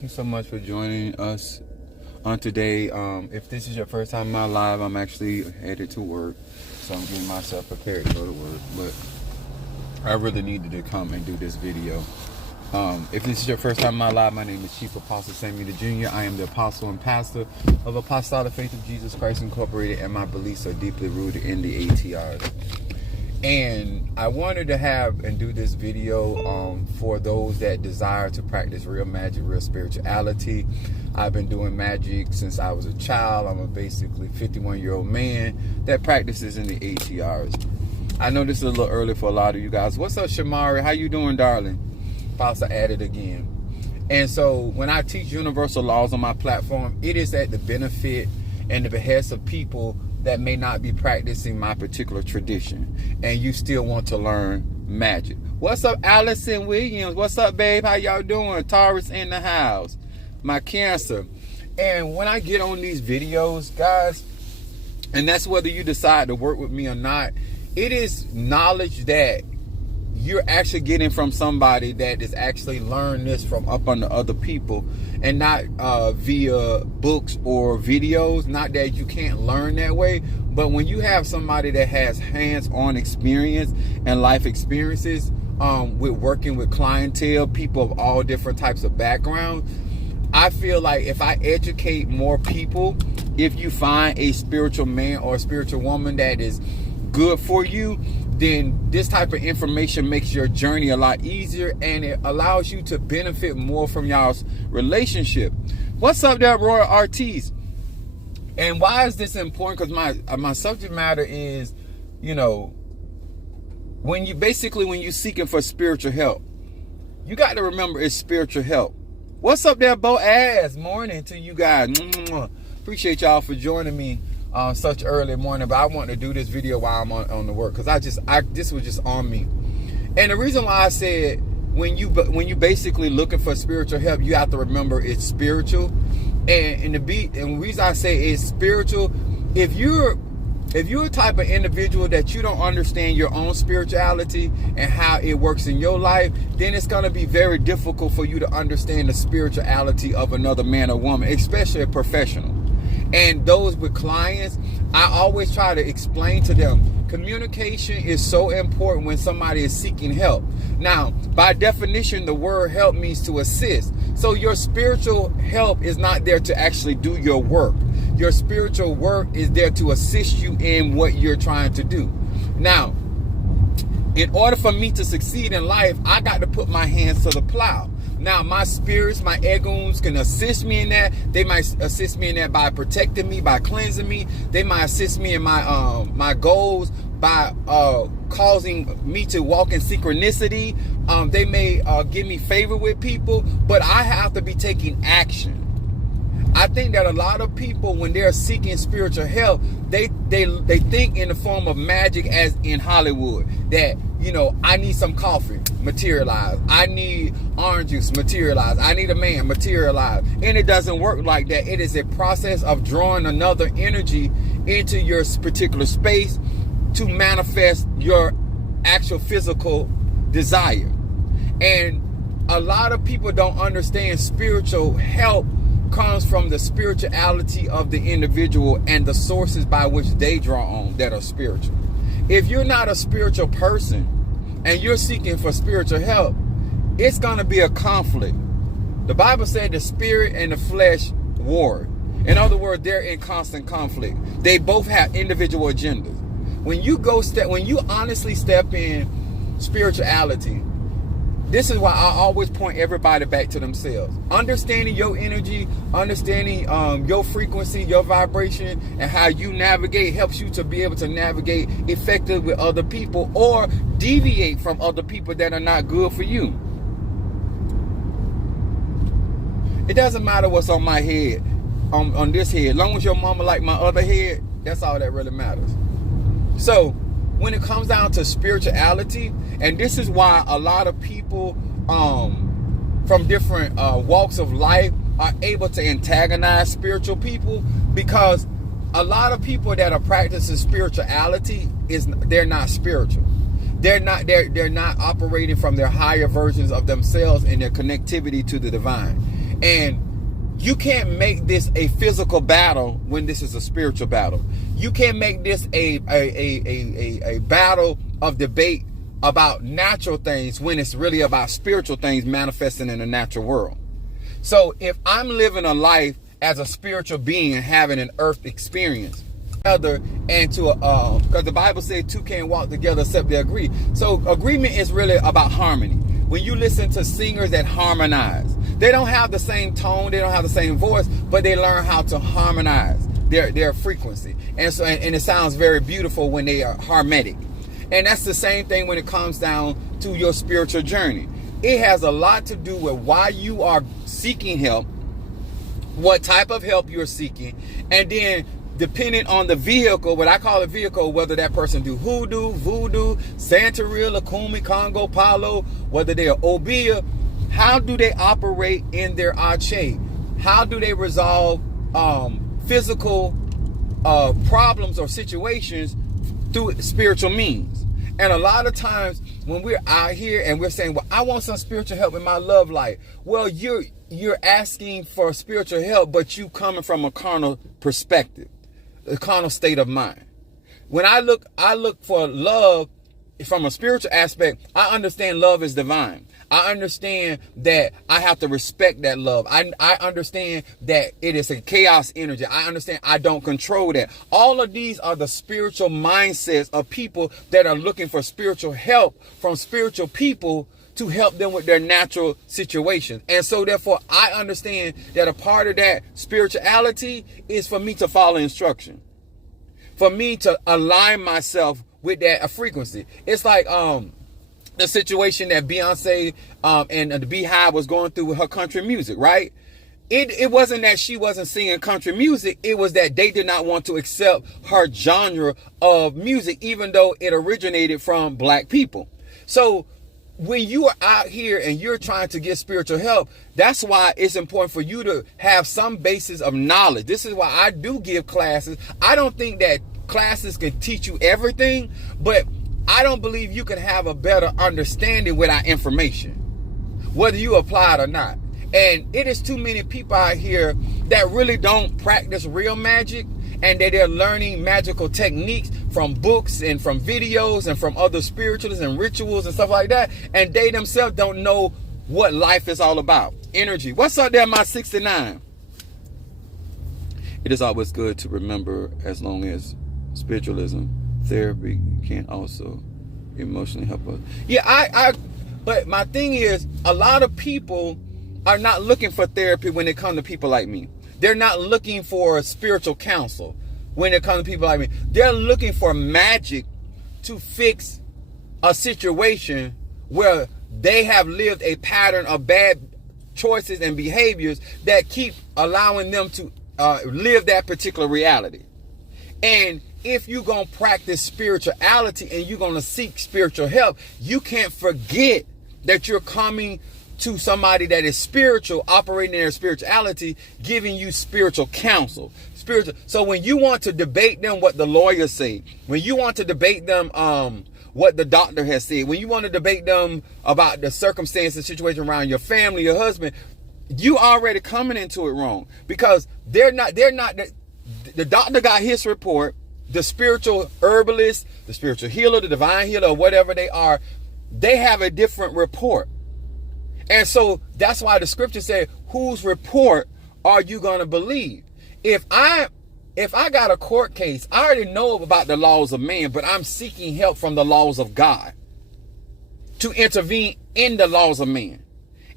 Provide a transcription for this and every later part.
Thank you so much for joining us on today. If this is your first time in my live, I'm actually headed to work, so I'm getting myself prepared to go to work, but I really needed to come and do this video. If this is your first time in my live, my name is Chief Apostle Samuel Jr. I am the apostle and pastor of Apostolic Faith of Jesus Christ Incorporated, and my beliefs are deeply rooted in the ATRs. And I wanted to have and do this video for those that desire to practice real magic, real spirituality. I've been doing magic since I was a child. I'm a basically 51-year-old man that practices in the ATRs. I know this is a little early for a lot of you guys. What's up, Shamari? How you doing, darling? Pastor at it again. And so when I teach universal laws on my platform, it is at the benefit and the behest of people that may not be practicing my particular tradition, and you still want to learn magic. What's up, Allison Williams? What's up, babe? How y'all doing? Taurus in the house. My Cancer. And when I get on these videos, guys, and that's whether you decide to work with me or not, it is knowledge that you're actually getting from somebody that is actually learned this from up under other people, and not via books or videos. Not that you can't learn that way, but when you have somebody that has hands-on experience and life experiences with working with clientele, people of all different types of backgrounds, I feel like if I educate more people, if you find a spiritual man or a spiritual woman that is good for you, then this type of information makes your journey a lot easier, and it allows you to benefit more from y'all's relationship. What's up there, Roy Ortiz? And why is this important? Because my subject matter is, you know, when you're seeking for spiritual help, you got to remember it's spiritual help. What's up there, Boaz? Morning to you guys. Appreciate y'all for joining me such early morning, but I want to do this video while I'm on the work, because this was just on me. And the reason why I said when you basically looking for spiritual help, you have to remember it's spiritual. And the reason I say it's spiritual, if you're a type of individual that you don't understand your own spirituality and how it works in your life, then it's going to be very difficult for you to understand the spirituality of another man or woman, especially a professional. And those with clients, I always try to explain to them, communication is so important when somebody is seeking help. Now, by definition, the word help means to assist. So your spiritual help is not there to actually do your work. Your spiritual work is there to assist you in what you're trying to do. Now, in order for me to succeed in life, I got to put my hands to the plow. Now, my spirits, my egos can assist me in that. They might assist me in that by protecting me, by cleansing me. They might assist me in my goals by causing me to walk in synchronicity. They may give me favor with people, but I have to be taking action. I think that a lot of people, when they're seeking spiritual help, they think in the form of magic, as in Hollywood, that, you know, I need some coffee, materialize. I need orange juice, materialize. I need a man, materialize. And it doesn't work like that. It is a process of drawing another energy into your particular space to manifest your actual physical desire. And a lot of people don't understand spiritual help comes from the spirituality of the individual and the sources by which they draw on that are spiritual. If you're not a spiritual person and you're seeking for spiritual help, it's going to be a conflict. The Bible said the spirit and the flesh war. In other words, they're in constant conflict. They both have individual agendas. When you honestly step in spirituality, this is why I always point everybody back to themselves. Understanding your energy, understanding your frequency, your vibration, and how you navigate helps you to be able to navigate effectively with other people, or deviate from other people that are not good for you. It doesn't matter what's on my head, on this head. As long as your mama like my other head, that's all that really matters. So when it comes down to spirituality, and this is why a lot of people from different walks of life are able to antagonize spiritual people, because a lot of people that are practicing spirituality they're not spiritual. They're not operating from their higher versions of themselves and their connectivity to the divine. And you can't make this a physical battle when this is a spiritual battle. You can't make this a battle of debate about natural things when it's really about spiritual things manifesting in the natural world. So if I'm living a life as a spiritual being and having an earth experience, and to because the Bible says two can't walk together except they agree. So agreement is really about harmony. When you listen to singers that harmonize, they don't have the same tone, they don't have the same voice, but they learn how to harmonize their frequency. And so and it sounds very beautiful when they are harmonic. And that's the same thing when it comes down to your spiritual journey. It has a lot to do with why you are seeking help, what type of help you're seeking, and then depending on the vehicle, what I call a vehicle, whether that person do hoodoo, voodoo, Santeria, Lakumi, Congo, Palo, whether they are Obia, how do they operate in their Ache? How do they resolve physical problems or situations through spiritual means? And a lot of times when we're out here and we're saying, well, I want some spiritual help in my love life. Well, you're asking for spiritual help, but you coming from a carnal perspective, a carnal state of mind. When I look for love from a spiritual aspect, I understand love is divine. I understand that I have to respect that love. I understand that it is a chaos energy. I understand I don't control that. All of these are the spiritual mindsets of people that are looking for spiritual help from spiritual people to help them with their natural situations. And so therefore, I understand that a part of that spirituality is for me to follow instruction, for me to align myself with that frequency. It's like the situation that Beyonce and the Beehive was going through with her country music, right? It wasn't that she wasn't singing country music. It was that they did not want to accept her genre of music, even though it originated from black people. So when you are out here and you're trying to get spiritual help, that's why it's important for you to have some basis of knowledge. This is why I do give classes. I don't think that classes can teach you everything, but I don't believe you can have a better understanding without information, whether you apply it or not. And it is too many people out here that really don't practice real magic, and that they're learning magical techniques from books and from videos and from other spiritualists and rituals and stuff like that. And they themselves don't know what life is all about. Energy. What's up there, my 69? It is always good to remember, as long as spiritualism, therapy can also emotionally help us. Yeah, but my thing is, a lot of people are not looking for therapy when they come to people like me. They're not looking for spiritual counsel when it comes to people like me. They're looking for magic to fix a situation where they have lived a pattern of bad choices and behaviors that keep allowing them to live that particular reality. And if you're going to practice spirituality and you're going to seek spiritual help, you can't forget that you're coming to somebody that is spiritual, operating in their spirituality, giving you spiritual counsel. So when you want to debate them what the lawyers say, when you want to debate them what the doctor has said, when you want to debate them about the circumstances, situation around your family, your husband, you already coming into it wrong, because they're not the doctor got his report, the spiritual herbalist, the spiritual healer, the divine healer, or whatever they are, they have a different report. And so that's why the scripture said, whose report are you going to believe? If I got a court case, I already know about the laws of man, but I'm seeking help from the laws of God to intervene in the laws of man.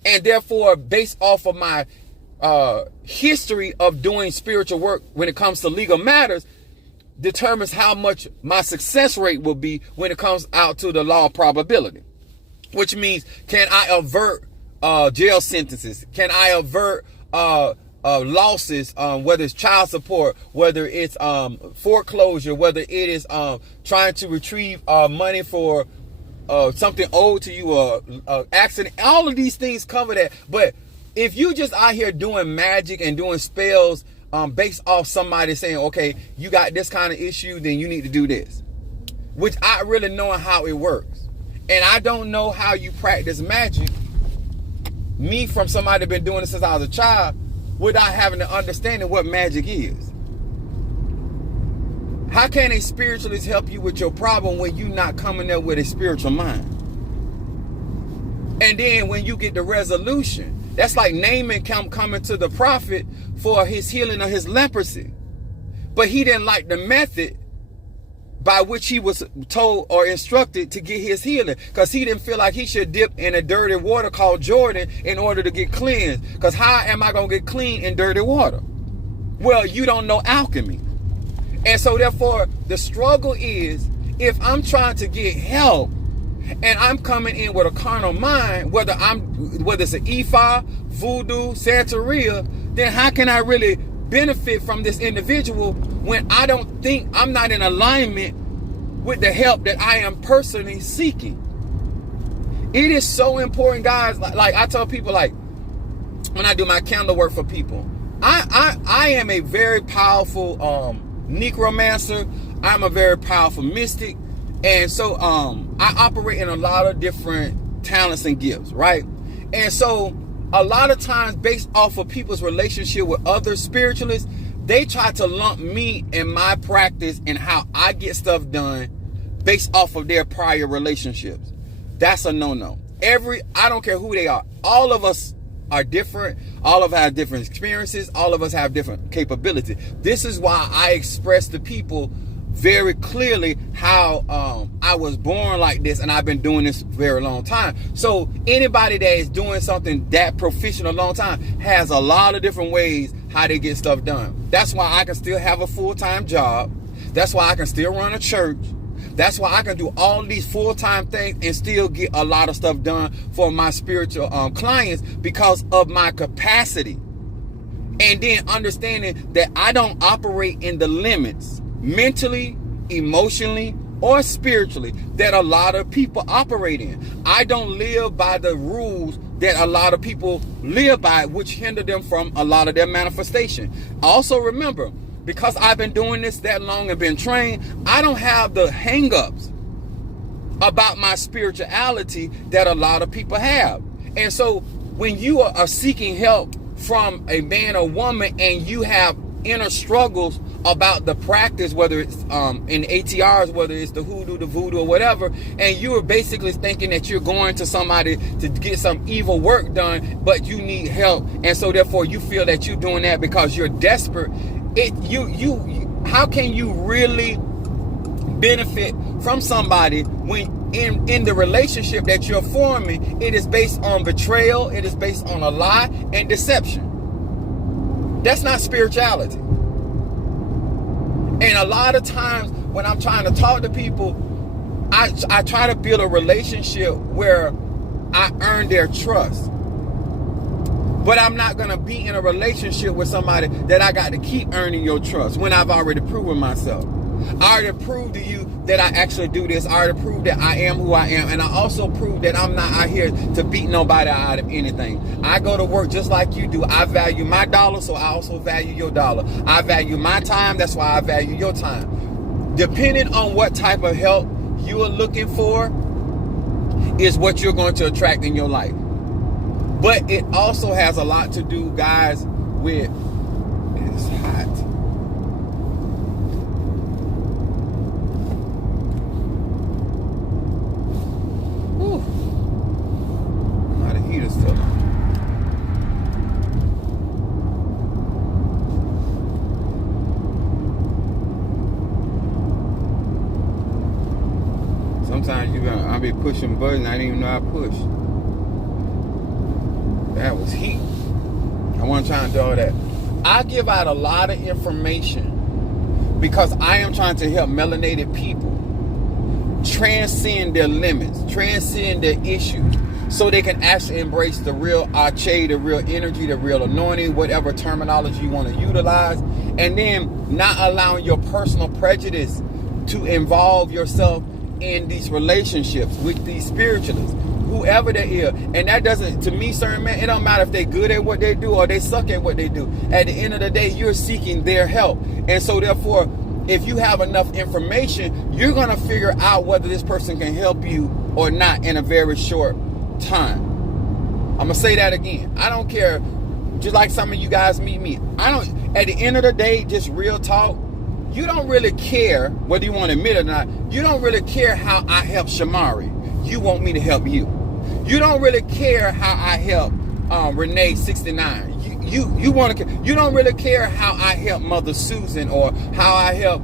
And therefore, based off of my history of doing spiritual work when it comes to legal matters, determines how much my success rate will be when it comes out to the law of probability. Which means, can I avert jail sentences? Can I avert losses, whether it's child support, whether it's foreclosure, whether it is trying to retrieve money for something owed to you, accident? All of these things cover that. But if you just out here doing magic and doing spells based off somebody saying, okay, you got this kind of issue, then you need to do this, which I really know how it works. And I don't know how you practice magic me from somebody been doing it since I was a child without having the understanding what magic is. How can a spiritualist help you with your problem when you not coming there with a spiritual mind? And then when you get the resolution, that's like Naaman coming to the prophet for his healing of his leprosy. But he didn't like the method by which he was told or instructed to get his healing, because he didn't feel like he should dip in a dirty water called Jordan in order to get cleansed. Because how am I going to get clean in dirty water? Well, you don't know alchemy. And so therefore, the struggle is, if I'm trying to get help and I'm coming in with a carnal mind, whether it's an Ifa, voodoo, Santeria, then how can I really benefit from this individual when I don't think I'm not in alignment with the help that I am personally seeking? It is so important, guys. Like I tell people, like when I do my candle work for people, I am a very powerful necromancer. I'm a very powerful mystic. And so I operate in a lot of different talents and gifts, right? And so a lot of times, based off of people's relationship with other spiritualists, they try to lump me and my practice and how I get stuff done based off of their prior relationships. That's a no-no. I don't care who they are. All of us are different. All of us have different experiences. All of us have different capabilities. This is why I express to people very clearly how I was born like this, and I've been doing this very long time. So anybody that is doing something that proficient a long time has a lot of different ways how they get stuff done. That's why I can still have a full-time job. That's why I can still run a church. That's why I can do all these full-time things and still get a lot of stuff done for my spiritual clients, because of my capacity. And then understanding that I don't operate in the limits mentally, emotionally, or spiritually that a lot of people operate in. I don't live by the rules that a lot of people live by, which hinder them from a lot of their manifestation. Also remember, because I've been doing this that long and been trained, I don't have the hang-ups about my spirituality that a lot of people have. And so when you are seeking help from a man or woman and you have inner struggles about the practice, whether it's in ATRs, whether it's the hoodoo, the voodoo, or whatever, and you are basically thinking that you're going to somebody to get some evil work done, but you need help, and so therefore you feel that you're doing that because you're desperate. How can you really benefit from somebody when in the relationship that you're forming, it is based on betrayal, it is based on a lie and deception? That's not spirituality. And a lot of times when I'm trying to talk to people, I try to build a relationship where I earn their trust. But I'm not going to be in a relationship with somebody that I got to keep earning your trust when I've already proven myself. I already proved to you that I actually do this. I already proved that I am who I am. And I also proved that I'm not out here to beat nobody out of anything. I go to work just like you do. I value my dollar, so I also value your dollar. I value my time, that's why I value your time. Depending on what type of help you are looking for is what you're going to attract in your life. But it also has a lot to do, guys, with, it's hot. Sometimes I'll be pushing buttons I didn't even know I pushed. That was heat. I wasn't trying to do all that. I give out a lot of information because I am trying to help melanated people transcend their limits, transcend their issues, so they can actually embrace the real Ache, the real energy, the real anointing, whatever terminology you want to utilize, and then not allowing your personal prejudice to involve yourself in these relationships with these spiritualists, whoever they is. And that doesn't, to me, certain men, it don't matter if they're good at what they do or they suck at what they do. At the end of the day, you're seeking their help. And so therefore, if you have enough information, you're going to figure out whether this person can help you or not in a very short time. I'm gonna say that again. I don't care. Just like some of you guys meet me. At the end of the day, just real talk, you don't really care, whether you want to admit it or not, you don't really care how I help Shamari. You want me to help you. You don't really care how I help Renee 69. You want to. You don't really care how I help Mother Susan or how I help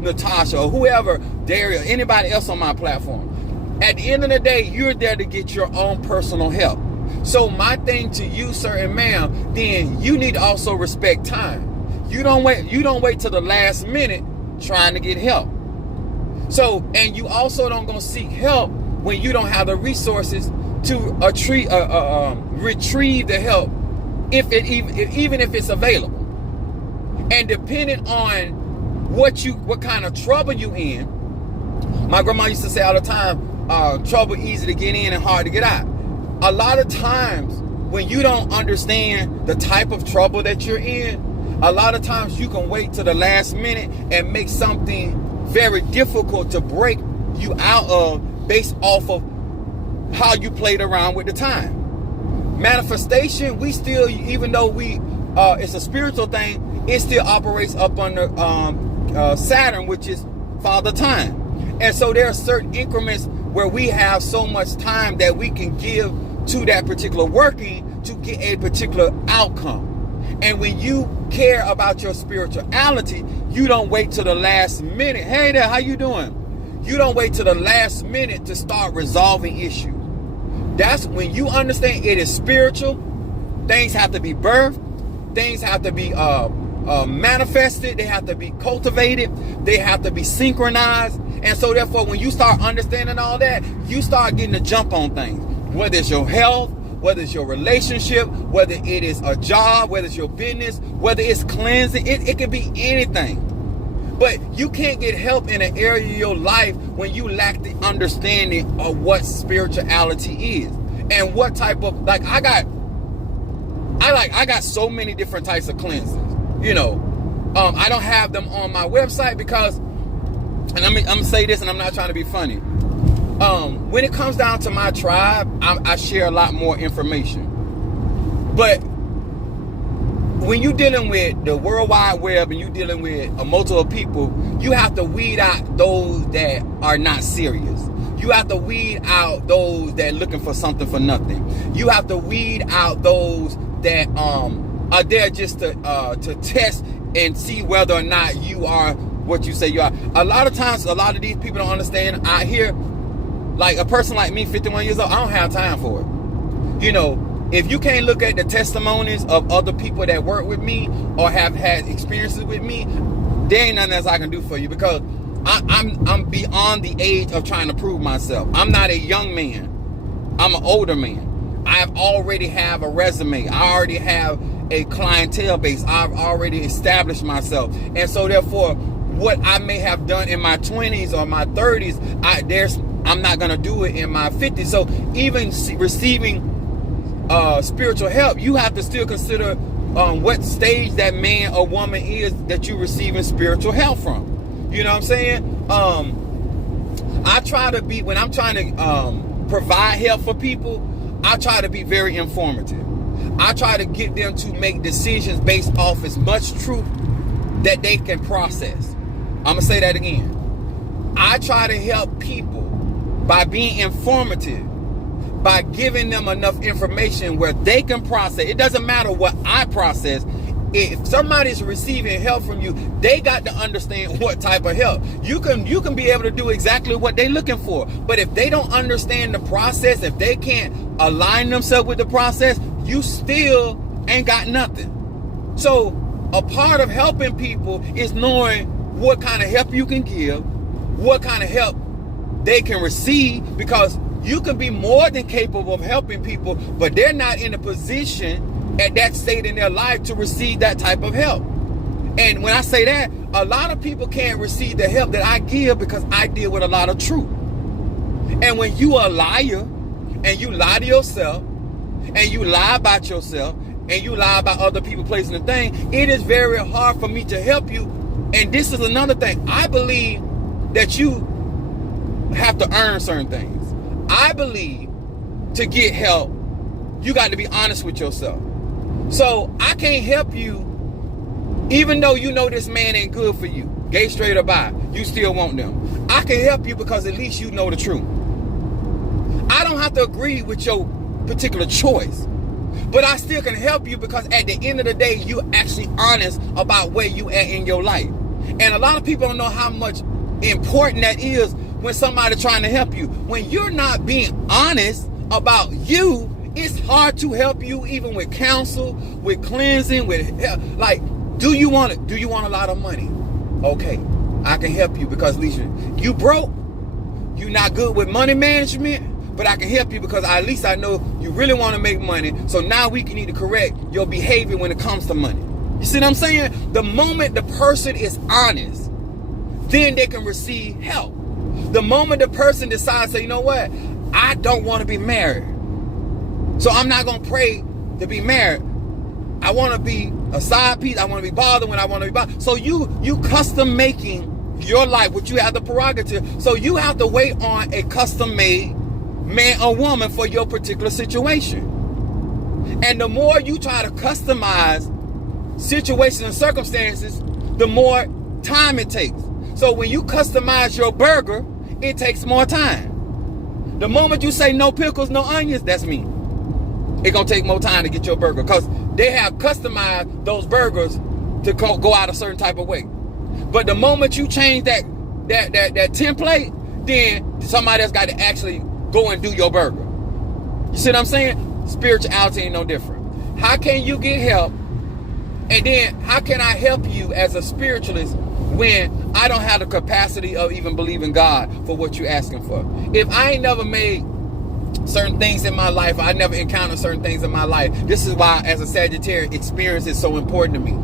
Natasha or whoever, Daria, anybody else on my platform. At the end of the day, you're there to get your own personal help. So my thing to you, sir and ma'am, then you need to also respect time. You don't wait till the last minute trying to get help. So, and you also don't go seek help when you don't have the resources to retrieve the help, even if it's available. And depending on what kind of trouble you in, my grandma used to say all the time, trouble easy to get in and hard to get out. A lot of times when you don't understand the type of trouble that you're in, a lot of times you can wait till the last minute and make something very difficult to break you out of based off of how you played around with the time. Manifestation, we still, even though it's a spiritual thing, it still operates up under Saturn, which is Father Time. And so there are certain increments where we have so much time that we can give to that particular working to get a particular outcome. And when you care about your spirituality, you don't wait till the last minute. Hey there, how you doing? You don't wait till the last minute to start resolving issues. That's when you understand it is spiritual. Things have to be birthed. Things have to be manifested. They have to be cultivated. They have to be synchronized. And so therefore, when you start understanding all that, you start getting a jump on things. Whether it's your health, whether it's your relationship, whether it is a job, whether it's your business, whether it's cleansing, it can be anything. But you can't get help in an area of your life when you lack the understanding of what spirituality is and what type of, I got so many different types of cleanses. I don't have them on my website because, and I'm gonna say this, and I'm not trying to be funny. When it comes down to my tribe, I share a lot more information. But when you're dealing with the World Wide Web and you're dealing with multiple people, you have to weed out those that are not serious. You have to weed out those that are looking for something for nothing. You have to weed out those that are there just to test and see whether or not you are what you say you are. A lot of times, a lot of these people don't understand. I hear, like, a person like me, 51 years old, I don't have time for it. If you can't look at the testimonies of other people that work with me or have had experiences with me, there ain't nothing else I can do for you, because I'm beyond the age of trying to prove myself. I'm not a young man. I'm an older man. I already have a resume. I already have a clientele base. I've already established myself. And so therefore, what I may have done in my 20s or my 30s, I'm not going to do it in my 50s. So even receiving spiritual help, you have to still consider what stage that man or woman is that you're receiving spiritual help from. You know what I'm saying? I try to be, when I'm trying to provide help for people, I try to be very informative. I try to get them to make decisions based off as much truth that they can process. I'm going to say that again. I try to help people by being informative, by giving them enough information where they can process. It doesn't matter what I process. If somebody's receiving help from you, they got to understand what type of help. You can be able to do exactly what they're looking for. But if they don't understand the process, if they can't align themselves with the process, you still ain't got nothing. So a part of helping people is knowing what kind of help you can give, what kind of help they can receive, because you can be more than capable of helping people, but they're not in a position at that state in their life to receive that type of help. And when I say that, a lot of people can't receive the help that I give because I deal with a lot of truth. And when you are a liar and you lie to yourself and you lie about yourself and you lie about other people, places, and things, it is very hard for me to help you. And this is another thing. I believe that you have to earn certain things. I believe to get help, you got to be honest with yourself. So I can't help you, even though you know this man ain't good for you, gay, straight, or bi, you still want them. I can help you because at least you know the truth. I don't have to agree with your particular choice, but I still can help you because at the end of the day, you actually honest about where you at in your life. And a lot of people don't know how much important that is when somebody trying to help you. When you're not being honest about you, it's hard to help you, even with counsel, with cleansing, with like, do you want a lot of money? Okay, I can help you because at least you broke, you not good with money management, but I can help you because at least I know you really want to make money. So now we can need to correct your behavior when it comes to money. You see what I'm saying? The moment the person is honest, then they can receive help. The moment the person decides, say, you know what? I don't want to be married, so I'm not going to pray to be married. I want to be a side piece. I want to be bothered when I want to be bothered. So you custom making your life, which you have the prerogative. So you have to wait on a custom made man or woman for your particular situation. And the more you try to customize situations and circumstances, the more time it takes. So when you customize your burger, it takes more time. The moment you say no pickles, no onions, that's me. It's going to take more time to get your burger because they have customized those burgers to go out a certain type of way. But the moment you change that template, then somebody else got to actually go and do your burger. You see what I'm saying? Spirituality ain't no different. How can you get help? And then how can I help you as a spiritualist when I don't have the capacity of even believing God for what you're asking for? If I ain't never made certain things in my life, I never encountered certain things in my life. This is why, as a Sagittarius, experience is so important to me.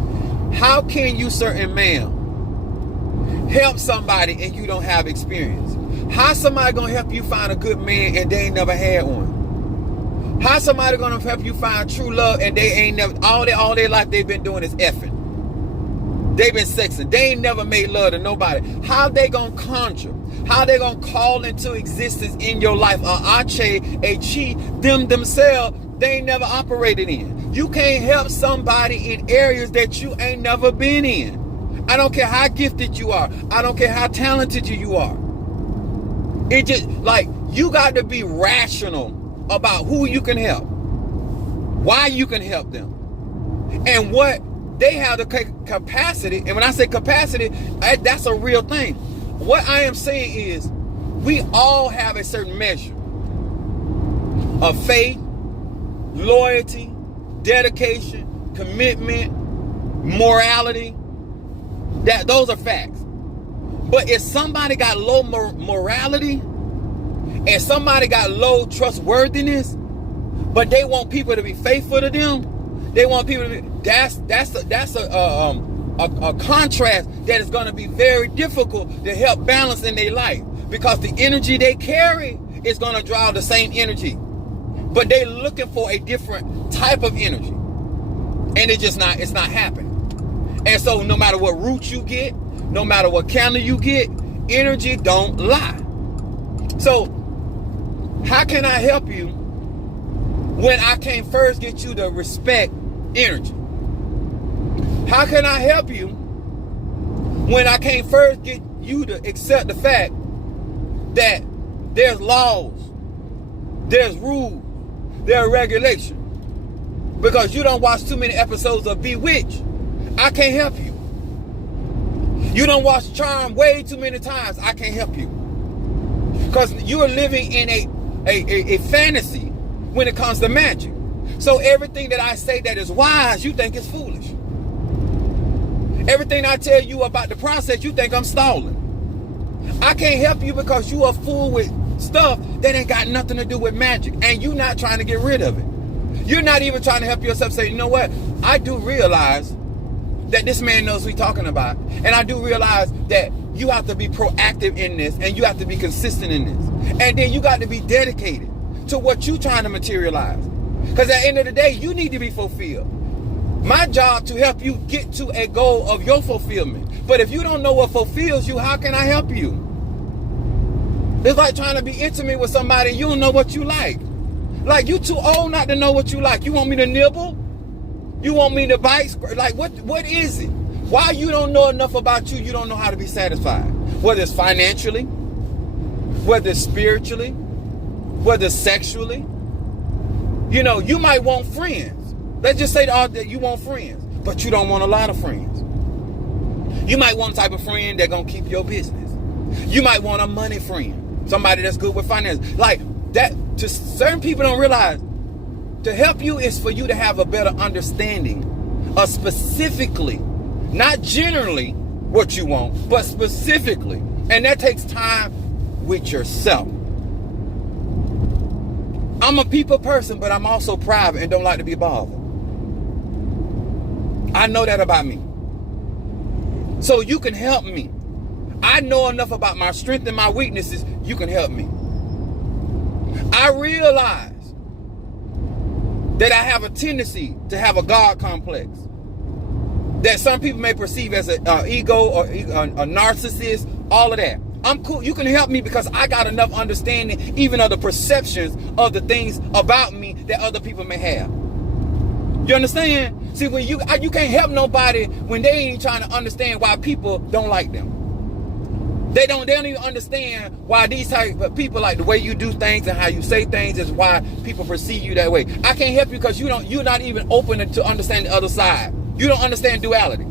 How can you, certain man, help somebody and you don't have experience? How somebody gonna help you find a good man and they ain't never had one? How somebody gonna help you find true love and they ain't never, all their life they've been doing is effing? They've been sexing. They ain't never made love to nobody. How they gonna conjure? How they gonna call into existence in your life a ache, a chi, them themselves, they ain't never operated in? You can't help somebody in areas that you ain't never been in. I don't care how gifted you are. I don't care how talented you are. It just, like, you got to be rational about who you can help, why you can help them, and what they have the capacity. And when I say capacity, that's a real thing. What I am saying is we all have a certain measure of faith, loyalty, dedication, commitment, morality. Those are facts. But if somebody got low morality and somebody got low trustworthiness, but they want people to be faithful to them, they want people to be, that's a contrast that is going to be very difficult to help balance in their life, because the energy they carry is going to draw the same energy, but they're looking for a different type of energy, and it's not happening. And so no matter what route you get, no matter what candle you get, energy don't lie. So how can I help you when I can't first get you to respect energy? How can I help you when I can't first get you to accept the fact that there's laws, there's rules, there's regulation? Because you don't watch too many episodes of Bewitched, I can't help you. You don't watch Charm way too many times, I can't help you. Because you are living in a fantasy when it comes to magic. So everything that I say that is wise, you think is foolish. Everything I tell you about the process, you think I'm stalling. I can't help you because you are full with stuff that ain't got nothing to do with magic, and you're not trying to get rid of it. You're not even trying to help yourself say, you know what? I do realize that this man knows what he's talking about, and I do realize that you have to be proactive in this, and you have to be consistent in this, and then you got to be dedicated to what you're trying to materialize. Because at the end of the day, you need to be fulfilled. My job to help you get to a goal of your fulfillment. But if you don't know what fulfills you, how can I help you? It's like trying to be intimate with somebody and you don't know what you like. Like, you too old not to know what you like. You want me to nibble? You want me to bite? Like, what is it? Why you don't know enough about you, you don't know how to be satisfied? Whether it's financially, whether it's spiritually, whether it's sexually. You know, you might want friends. Let's just say that you want friends, but you don't want a lot of friends. You might want a type of friend that's going to keep your business. You might want a money friend, somebody that's good with finance. Like that, to certain people don't realize, to help you is for you to have a better understanding of specifically, not generally what you want, but specifically. And that takes time with yourself. I'm a people person, but I'm also private and don't like to be bothered. I know that about me. So you can help me. I know enough about my strength and my weaknesses. You can help me. I realize that I have a tendency to have a God complex that some people may perceive as an ego or a narcissist, all of that. I'm cool. You can help me because I got enough understanding even of the perceptions of the things about me that other people may have. You understand? See, when you can't help nobody when they ain't trying to understand why people don't like them. They don't even understand why these type of people, like the way you do things and how you say things, is why people perceive you that way. I can't help you because you're not even open to understand the other side. You don't understand duality.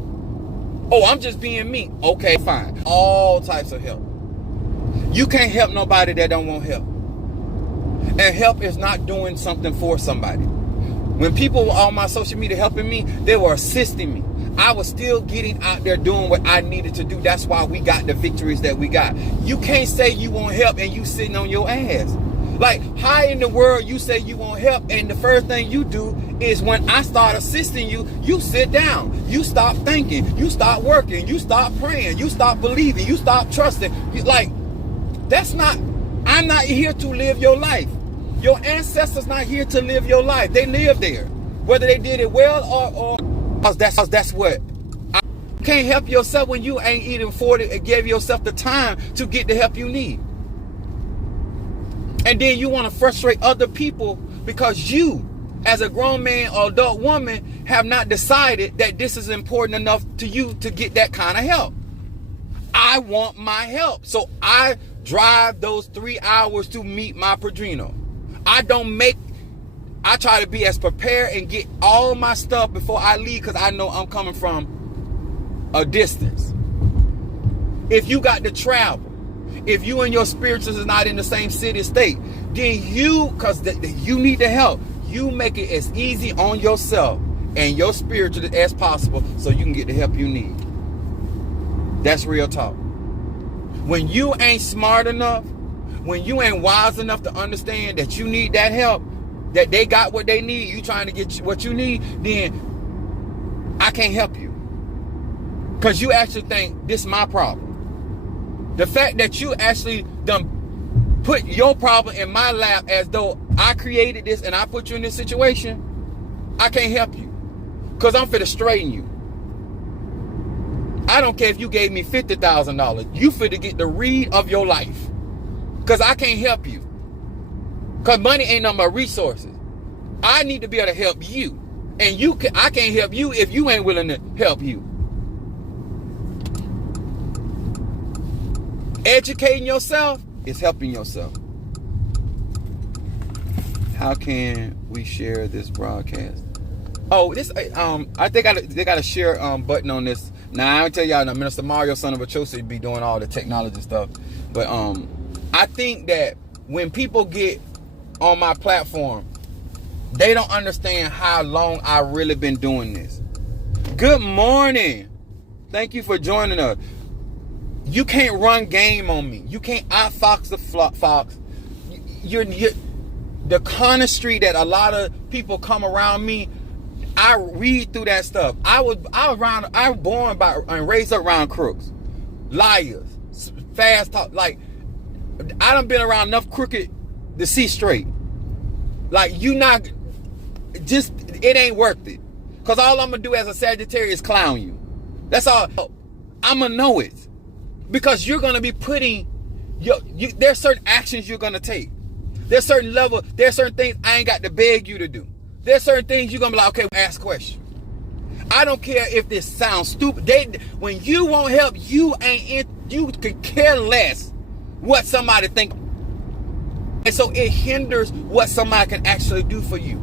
Oh, I'm just being me. Okay, fine. All types of help. You can't help nobody that don't want help. And help is not doing something for somebody. When people were on my social media helping me, they were assisting me. I was still getting out there doing what I needed to do. That's why we got the victories that we got. You can't say you want help and you sitting on your ass. Like, how in the world you say you want help and the first thing you do is when I start assisting you, you sit down. You stop thinking. You stop working. You stop praying. You stop believing. You stop trusting. I'm not here to live your life. Your ancestors not here to live your life. They live there. Whether they did it well or that's what. You can't help yourself when you ain't even afforded and gave yourself the time to get the help you need. And then you want to frustrate other people because you, as a grown man or adult woman, have not decided that this is important enough to you to get that kind of help. I want my help. So I drive those 3 hours to meet my padrino. I try to be as prepared and get all my stuff before I leave because I know I'm coming from a distance. If you got to travel, if you and your spirituals is not in the same city state, then you need the help. You make it as easy on yourself and your spiritual as possible so you can get the help you need. That's real talk. When you ain't smart enough, when you ain't wise enough to understand that you need that help, that they got what they need, you trying to get what you need, then I can't help you. Because you actually think this is my problem. The fact that you actually done put your problem in my lap as though I created this and I put you in this situation, I can't help you. Because I'm finna straighten you. I don't care if you gave me $50,000. You finna get the read of your life. Because I can't help you. Because money ain't on my resources. I need to be able to help you. And I can't help you if you ain't willing to help you. Educating yourself is helping yourself. How can we share this broadcast? Oh, this I think they got a share button on this. Now I tell y'all, Minister Mario, son of a Chosi, be doing all the technology stuff. But I think that when people get on my platform, they don't understand how long I've really been doing this. Good morning. Thank you for joining us. You can't run game on me. You can't outfox the fox. You're the chemistry that a lot of people come around me. I read through that stuff. I was born by and raised up around crooks, liars, fast talk. Like, I done been around enough crooked to see straight. Like, it ain't worth it. Cause all I'm gonna do as a Sagittarius is clown you. That's all. I'm gonna know it. Because you're gonna be putting there's certain actions you're gonna take. There's certain level, there's certain things I ain't got to beg you to do. There's certain things you're going to be like, okay, ask questions. I don't care if this sounds stupid. When you want help, you could care less what somebody think. And so it hinders what somebody can actually do for you.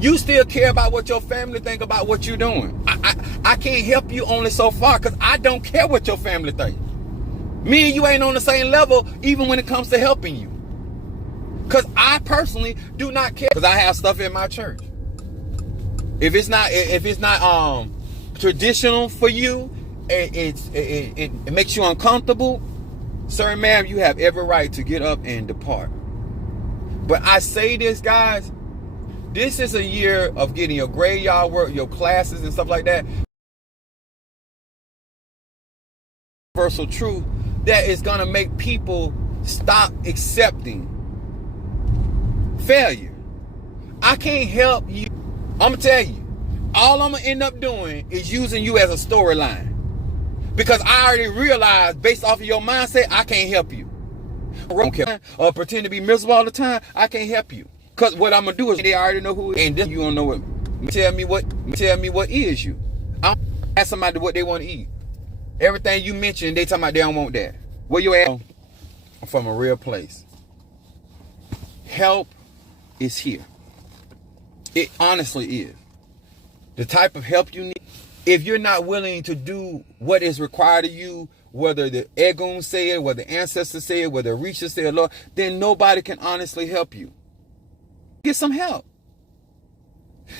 You still care about what your family think about what you're doing. I can't help you only so far because I don't care what your family think. Me and you ain't on the same level even when it comes to helping you. Because I personally do not care because I have stuff in my church. If it's not traditional for you, it makes you uncomfortable, sir and ma'am, you have every right to get up and depart. But I say this, guys, this is a year of getting your graveyard work, your classes and stuff like that. Universal truth that is going to make people stop accepting failure. I can't help you. I'm going to tell you, all I'm going to end up doing is using you as a storyline. Because I already realized, based off of your mindset, I can't help you. Or pretend to be miserable all the time, I can't help you. Because what I'm going to do is, they already know who it is. And then you don't know what. Tell me what is you. I'm going to ask somebody what they want to eat. Everything you mentioned, they talking about they don't want that. Where you at? From a real place. Help is here. It honestly is. The type of help you need. If you're not willing to do what is required of you, whether the Egun say it, whether the ancestors say it, whether the Risha say it, Lord, then nobody can honestly help you. Get some help.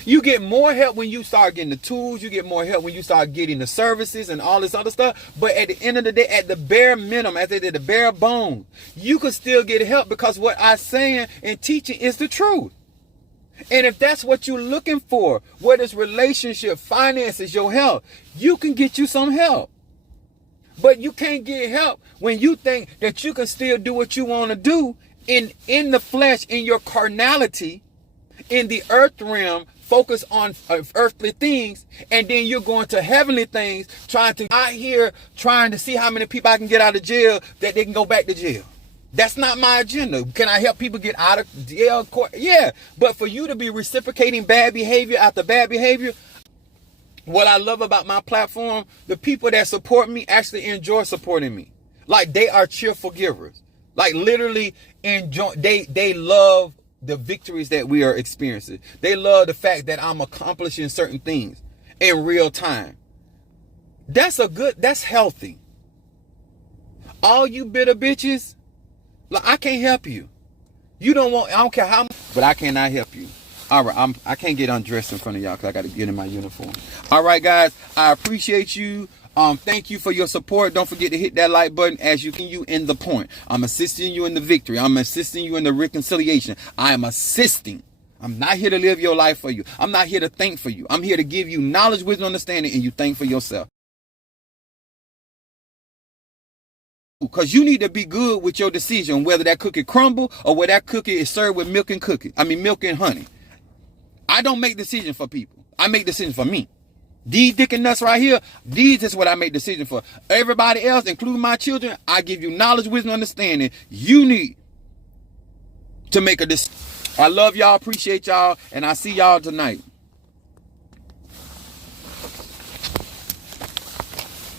You get more help when you start getting the tools. You get more help when you start getting the services and all this other stuff. But at the end of the day, at the bare minimum, as they did the bare bone, you can still get help because what I'm saying and teaching is the truth. And if that's what you're looking for, whether it's relationship, finances, your health, you can get you some help. But you can't get help when you think that you can still do what you want to do in the flesh, in your carnality, in the earth realm, focus on earthly things, and then you're going to heavenly things, trying to see how many people I can get out of jail that they can go back to jail. That's not my agenda. Can I help people get out of jail court? Yeah. But for you to be reciprocating bad behavior after bad behavior, what I love about my platform, the people that support me actually enjoy supporting me. Like, they are cheerful givers. Like, literally enjoy. They love the victories that we are experiencing. They love the fact that I'm accomplishing certain things in real time. That's healthy. All you bitter bitches, like, I can't help you. I don't care how much, but I cannot help you. All right, I can't get undressed in front of y'all because I got to get in my uniform. All right, guys, I appreciate you. Thank you for your support. Don't forget to hit that like button as you in the point. I'm assisting you in the victory. I'm assisting you in the reconciliation. I am assisting. I'm not here to live your life for you. I'm not here to think for you. I'm here to give you knowledge, wisdom, understanding, and you think for yourself. Because you need to be good with your decision, whether that cookie crumble or whether that cookie is served with milk and honey. I don't make decisions for people. I make decisions for me. These dick and nuts right here, these is what I make decisions for. Everybody else, including my children, I give you knowledge, wisdom, understanding. You need to make a decision. I love y'all, appreciate y'all, and I see y'all tonight.